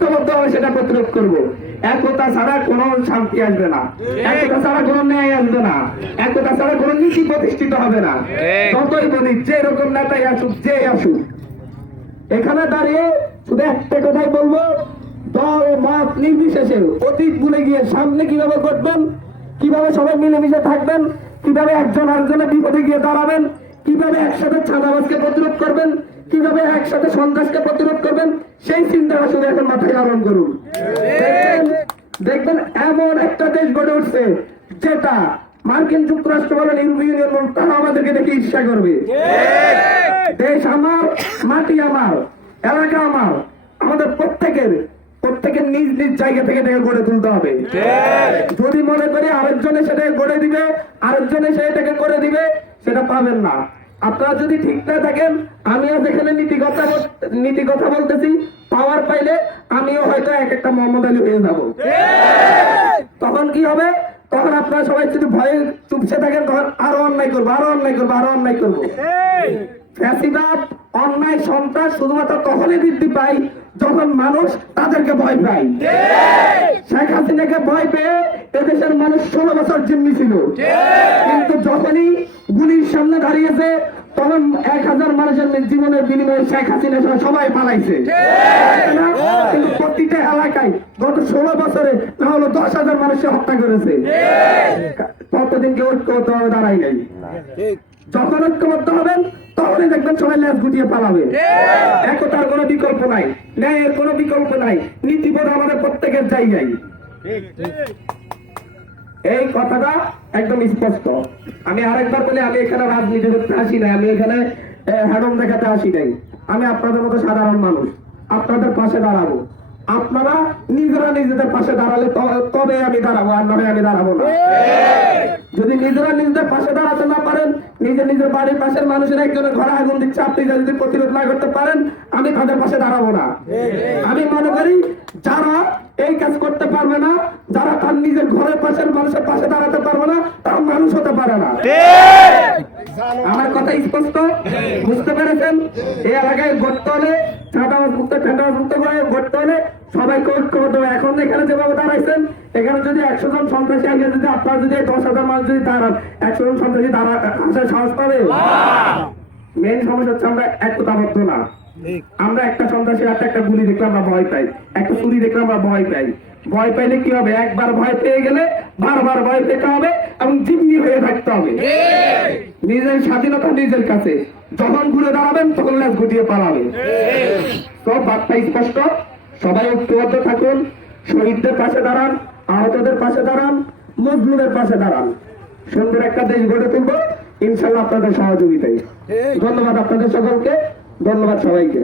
ঐক্যবদ্ধভাবে সেটা প্রতিরোধ করব। একতা ছাড়া কোনো শান্তি আসবে না, একতা ছাড়া কোনো ন্যায় আসবে না, একতা ছাড়া কোনো নীতি প্রতিষ্ঠিত হবে না। যতই বলি যে রকম নেতাই আসুক, যে আসুক, এখানে দাঁড়িয়ে শুধু একটা কথাই বলবো, দল মত নির্বিশেষে অতীত ভুলে গিয়ে সামনে কিভাবে করবেন, কিভাবে সবাই মিলেমিশে থাকবেন, কিভাবে একজন আরেকজনের বিপদে গিয়ে দাঁড়াবেন, কিভাবে একসাথে চাঁদাবাজকে প্রতিরোধ করবেন, কিভাবে একসাথে সন্ত্রাসকে প্রতিরোধ করবেন, সেই চিন্তাটা শুধু এখন মাথায় ধারণ করুন। দেখবেন এমন একটা দেশ গড়ে উঠছে যেটা মার্কিন যুক্তরাষ্ট্র বলেন, ইউরোপীয় ইউনিয়ন বলেন, তারা আমাদেরকে দেখে ঈর্ষা করবে। দেশ আমার, মাটি আমার, এলাকা আমার, আমাদের প্রত্যেকের নিজ নিজ জায়গা থেকে গড়ে তুলতে হবে। যদি মনে করি আরেকজনে সেটাকে গড়ে দিবে, আরেকজনে সেটাকে করে দিবে, সেটা পাবেন না। আপনারা যদি ঠিক না থাকেন, আমিও যেখানে নীতি কথা বলতেছি, পাওয়ার পাইলে আমিও হয়তো এক একটা মোহাম্মদ আলী হয়ে যাব। তখন কি হবে? তখন আপনারা সবাই যদি ভয়ে চুপসে থাকেন, তখন আরো অন্যায় করবো, আরো অন্যায় করবো, আরো অন্যায় করবো। ফ্যাসিবাদ, অন্যায়, সন্ত্রাস শুধুমাত্র তখনই বৃদ্ধি পায় যখন মানুষ তাদেরকে ভয় পায়। শেখ হাসিনাকে ভয় পেয়ে এদেশের মানুষ 16 বছর জিম্মি ছিল, কিন্তু যখনই গুলির সামনে দাঁড়িয়েছে তখন 1000 মানুষের জীবনের বিনিময়ে শেখ হাসিনা সবাই পালাইছে। কিন্তু প্রতিটা এলাকায় গত 16 বছরে না হলো 10,000 মানুষকে হত্যা করেছে। কতদিন কেউ ঐক্যবদ্ধ দাঁড়াই নাই। যখন ঐক্যবদ্ধ হবেন তখনই দেখবেন সবাই লেজ গুটিয়ে পালাবে। একতার কোনো বিকল্প নাই, ন্যায়ের কোনো বিকল্প নাই, নীতিবোধ আমাদের প্রত্যেকের জায়গায়। এই কথাটা একদম স্পষ্ট। আমি আরেকবার বলি, আমি এখানে রাজনীতি করতে আসি নাই, আমি এখানে হ্যাডম দেখাতে আসি নাই। আমি আপনাদের মতো সাধারণ মানুষ, আপনাদের পাশে দাঁড়াবো। আপনারা নিজেরা নিজেদের পাশে দাঁড়ালে তবে আমি দাঁড়াবো, আর নয় আমি দাঁড়াবো না। যদি নিজেরা নিজেদের পাশে দাঁড়াতে না পারেন, নিজের বাড়ির পাশের মানুষের একজনের ঘরে আগুন দিচ্ছে, আপনি যদি প্রতিরোধ না করতে পারেন, আমি তাদের পাশে দাঁড়াবো না। আমি মনে করি যারা এই কাজ করতে পারবে না, যারা তার নিজের ঘরের পাশের মানুষের পাশে দাঁড়াতে পারবে না, তারা মানুষ হতে পারে না। আমার কথা স্পষ্ট, বুঝতে পেরেছেন? এই এলাকায় গড়তে হলে, চাঁদাবাজ মুক্ত করে গড়তে হলে সবাইকে ঐক্যবদ্ধ। এখন এখানে যেভাবে দাঁড়াইছেন, এখানে যদি 100 জন সন্ত্রাসী আসে, যদি আপনারা যদি 10,000 মানুষ যদি দাঁড়ান, 100 জন সন্ত্রাসী আসার সাহস পাবে? মেন সমস্যা হচ্ছে আমরা একতাবদ্ধ না। আমরা একটা সন্ত্রাসী হাতে একটা গুলি দেখলে আমরা ভয় পাই, একটা চুরি দেখলে আমরা ভয় পাই। ভয় পাইলে কি হবে? একবার ভয় পেয়ে গেলে বারবার ভয় পেতে হবে এবং জিম্মি হয়ে থাকতে হবে। নিজের স্বাধীনতা নিজের কাছে, যখন ঘুরে দাঁড়াবেন তখন লেজ গুটিয়ে পালাবে। তো বার্তা স্পষ্ট, সবাই ঐক্যবদ্ধ থাকুন, শহীদদের পাশে দাঁড়ান, আহতদের পাশে দাঁড়ান, মজলুমের পাশে দাঁড়ান। সুন্দর একটা দেশ গড়ে তুলবো ইনশাল্লাহ আপনাদের সহযোগিতায়। ধন্যবাদ আপনাদের সকলকে, ধন্যবাদ সবাইকে।